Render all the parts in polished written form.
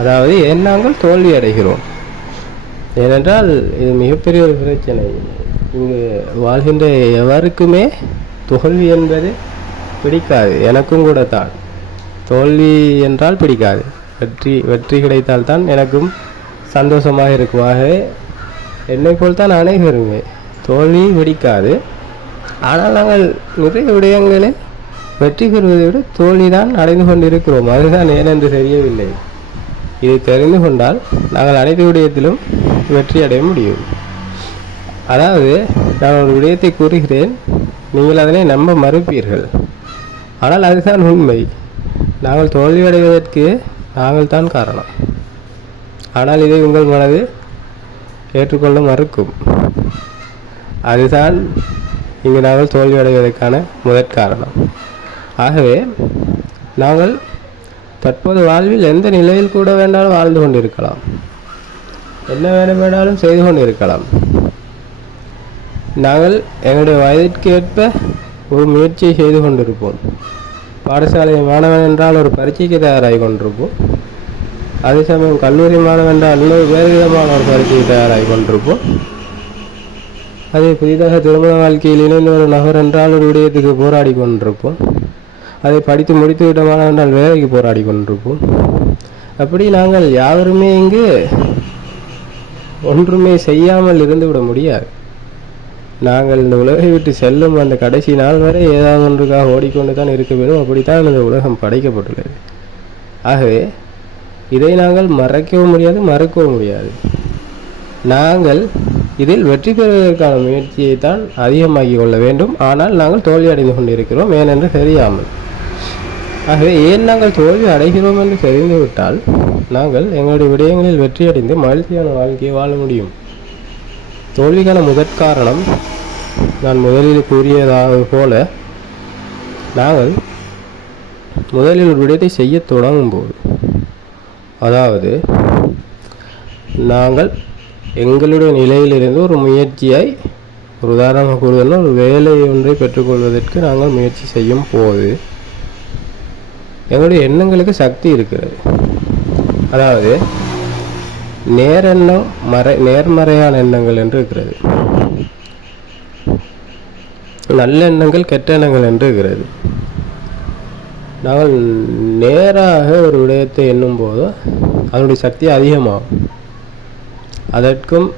அதாவது ஏன் நாங்கள் தோல்வி அடைகிறோம்? ஏனென்றால் இது மிகப்பெரிய ஒரு பிரச்சனை. இங்கு வாழ்கின்ற எவருக்குமே தோல்வி என்பது பிடிக்காது. எனக்கும் கூட தான் தோல்வி என்றால் பிடிக்காது. வெற்றி கிடைத்தால்தான் எனக்கும் சந்தோஷமாக இருக்கும். ஆகவே என்னை போல் தான் அனைவருமே தோல்வி பிடிக்காது. ஆனால் நாங்கள் நிறைய விடயங்களில் வெற்றி பெறுவதை விட தோல்விதான் அடைந்து கொண்டிருக்கிறோம். அதுதான் ஏனென்று தெரியவில்லை. இதை தெரிந்து கொண்டால் நாங்கள் அனைத்து விடயத்திலும் வெற்றி அடைய முடியும். அதாவது நான் ஒரு விடயத்தை கூறுகிறேன், நீங்கள் அதனை நம்ப மறுப்பீர்கள். ஆனால் அதுதான் உண்மை. நாங்கள் தோல்வியடைவதற்கு நாங்கள் தான் காரணம். ஆனால் இதை உங்கள் மனது ஏற்றுக்கொள்ள மறுக்கும். அதுதான் இங்கு நாங்கள் தோல்வியடைவதற்கான முதற் காரணம். ஆகவே நாங்கள் தற்போது வாழ்வில் எந்த நிலையில் கூட வேண்டாலும் வாழ்ந்து கொண்டிருக்கலாம், என்ன வேண்டாலும் செய்து கொண்டிருக்கலாம். நாங்கள் எங்களுடைய வயதிற்கு ஏற்ப ஒரு முயற்சியை செய்து கொண்டிருப்போம். பாடசாலை மாணவன் என்றால் ஒரு பரீட்சைக்கு தயாராகி கொண்டிருப்போம். அதே சமயம் கல்லூரி மாணவன் என்றால் இன்னொரு வேறு விதமான ஒரு பரீட்சைக்கு தயாராகி கொண்டிருப்போம். அதே புதிதாக திருமண வாழ்க்கையில் இணைந்த ஒரு நபர் என்றால் ஒரு விடயத்துக்கு போராடி கொண்டிருப்போம். அதை படித்து முடித்து விட்டமான என்றால் வேலைக்கு போராடி கொண்டிருப்போம். அப்படி நாங்கள் யாவருமே இங்கு ஒன்றுமே செய்யாமல் இருந்து விட முடியாது. நாங்கள் இந்த உலகை விட்டு செல்லும் அந்த கடைசி நாள் வரை ஏதாவது ஒன்றுக்காக ஓடிக்கொண்டு தான் இருக்க வேண்டும். அப்படித்தான் இந்த உலகம் படைக்கப்பட்டுள்ளது. ஆகவே இதை நாங்கள் மறைக்கவும் முடியாது, மறுக்கவும் முடியாது. நாங்கள் இதில் வெற்றி பெறுவதற்கான முயற்சியை தான் அதிகமாக்கி கொள்ள வேண்டும். ஆனால் நாங்கள் தோல்வி அடைந்து கொண்டிருக்கிறோம் ஏனென்று தெரியாமல். ஆகவே ஏன் நாங்கள் தோல்வி அடைகிறோம் என்று தெரிந்துவிட்டால் நாங்கள் எங்களுடைய விடயங்களில் வெற்றியடைந்து மகிழ்ச்சியான வாழ்க்கையை வாழ முடியும். தோல்விக்கான முதற் காரணம் நான் முதலில் கூறியதாவது போல, நாங்கள் முதலில் ஒரு விடயத்தை செய்ய தொடங்கும் போது, அதாவது நாங்கள் எங்களுடைய நிலையிலிருந்து ஒரு முயற்சியை, ஒரு உதாரணமாக கூறுவதுன்னா ஒரு வேலை ஒன்றை பெற்றுக்கொள்வதற்கு நாங்கள் முயற்சி செய்யும் போது எங்களுடைய எண்ணங்களுக்கு சக்தி இருக்கிறது. அதாவது நேரெண்ணம் நேர்மறையான எண்ணங்கள் என்று இருக்கிறது, நல்ல எண்ணங்கள் கெட்ட எண்ணங்கள் என்று இருக்கிறது. நாங்கள் நேராக ஒரு விடயத்தை எண்ணும் போது அதனுடைய சக்தி அதிகமாகும். அதற்கும்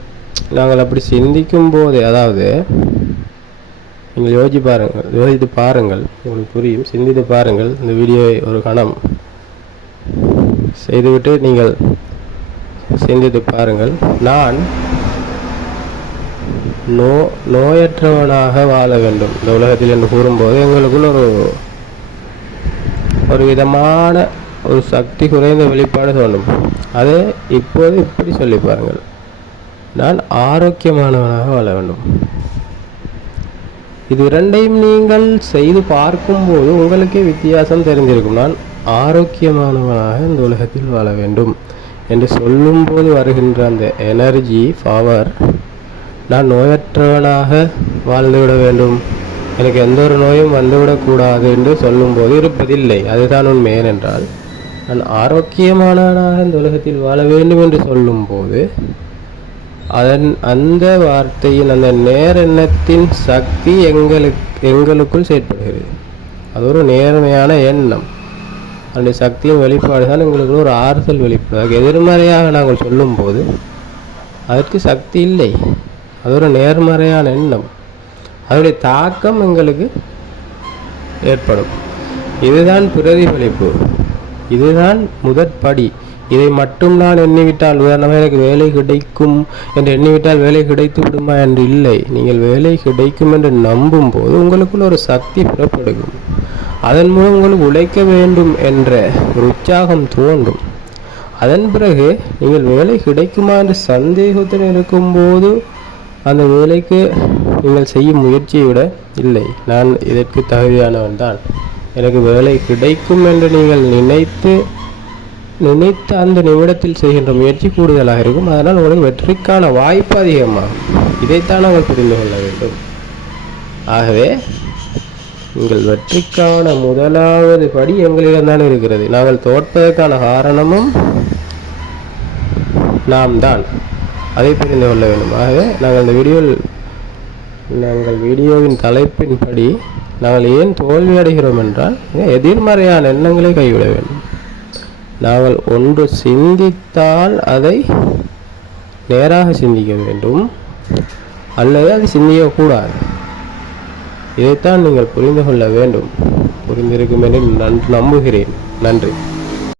நாங்கள் அப்படி சிந்திக்கும் போதே, அதாவது நீங்கள் யோசித்து பாருங்கள், உங்களுக்கு புரியும். சிந்தித்து பாருங்கள். இந்த வீடியோவை ஒரு கணம் செய்துவிட்டு நீங்கள் சிந்தித்து பாருங்கள். நான் நோயற்றவனாக வாழ வேண்டும் இந்த உலகத்தில் என்று கூறும்போது எங்களுக்குள் ஒரு விதமான ஒரு சக்தி குறைந்த வெளிப்பாடு தோன்றும். அதை இப்போது இப்படி சொல்லி பாருங்கள், நான் ஆரோக்கியமானவனாக வாழ வேண்டும். இது இரண்டையும் நீங்கள் செய்து பார்க்கும்போது உங்களுக்கே வித்தியாசம் தெரிந்திருக்கும். நான் ஆரோக்கியமானவனாக இந்த உலகத்தில் வாழ வேண்டும் என்று சொல்லும்போது வருகின்ற அந்த எனர்ஜி, பவர், நான் நோயற்றவனாக வாழ்ந்துவிட வேண்டும், எனக்கு எந்த ஒரு நோயும் வந்துவிடக்கூடாது என்று சொல்லும்போது இருப்பதில்லை. அதுதான் உண்மை. ஏனென்றால் நான் ஆரோக்கியமானவனாக இந்த உலகத்தில் வாழ வேண்டும் என்று சொல்லும்போது அந்த வார்த்தையின் அந்த நேரெண்ணத்தின் சக்தி எங்களுக்குள் செயற்படுகிறது. அது ஒரு நேர்மையான எண்ணம். அந்த சக்தியின் வெளிப்பாடு தான் எங்களுக்குள்ள ஒரு ஆறுதல் வெளிப்பாடு. அதுக்கு எதிர்மறையாக நாங்கள் சொல்லும்போது அதற்கு சக்தி இல்லை. அது ஒரு நேர்மறையான எண்ணம். அதனுடைய தாக்கம் எங்களுக்கு ஏற்படும். இதுதான் பிரதிபலிப்பு. இதுதான் முதற்படி. இதை மட்டும் நான் எண்ணிவிட்டால், உதாரணமாக எனக்கு வேலை கிடைக்கும் என்று எண்ணிவிட்டால் வேலை கிடைத்து விடுமா என்று இல்லை. நீங்கள் வேலை கிடைக்கும் என்று நம்பும் போது உங்களுக்குள்ள ஒரு சக்தி புறப்படுகும். அதன் மூலம் உங்களுக்கு உழைக்க வேண்டும் என்ற ஒரு உற்சாகம் தோன்றும். அதன் பிறகு நீங்கள் வேலை கிடைக்குமா என்ற சந்தேகத்தில் இருக்கும்போது அந்த வேலைக்கு நீங்கள் செய்யும் முயற்சியை விட, இல்லை நான் இதற்கு தகுதியானவன் தான், எனக்கு வேலை கிடைக்கும் என்று நீங்கள் நினைத்து அந்த நிமிடத்தில் செய்கின்ற முயற்சி கூடுதலாக இருக்கும். அதனால் உங்களுக்கு வெற்றிக்கான வாய்ப்பு அதிகமாகும். இதைத்தான் நாங்கள் புரிந்து கொள்ள வேண்டும். ஆகவே உங்கள் வெற்றிக்கான முதலாவது படி எங்களிடம்தான் இருக்கிறது. நாங்கள் தோற்பதற்கான காரணமும் நாம் தான். அதை புரிந்து கொள்ள வேண்டும். ஆகவே நாங்கள் வீடியோவின் தலைப்பின்படி நாங்கள் ஏன் தோல்வி அடைகிறோம் என்றால் எதிர்மறையான எண்ணங்களை கைவிட வேண்டும். நாங்கள் ஒன்று சிந்தித்தால் அதை நேராக சிந்திக்க வேண்டும், அல்லது அதை சிந்திக்கக்கூடாது. இதைத்தான் நீங்கள் புரிந்து கொள்ள வேண்டும். புரிந்திருக்கும் என்று நம்புகிறேன். நன்றி.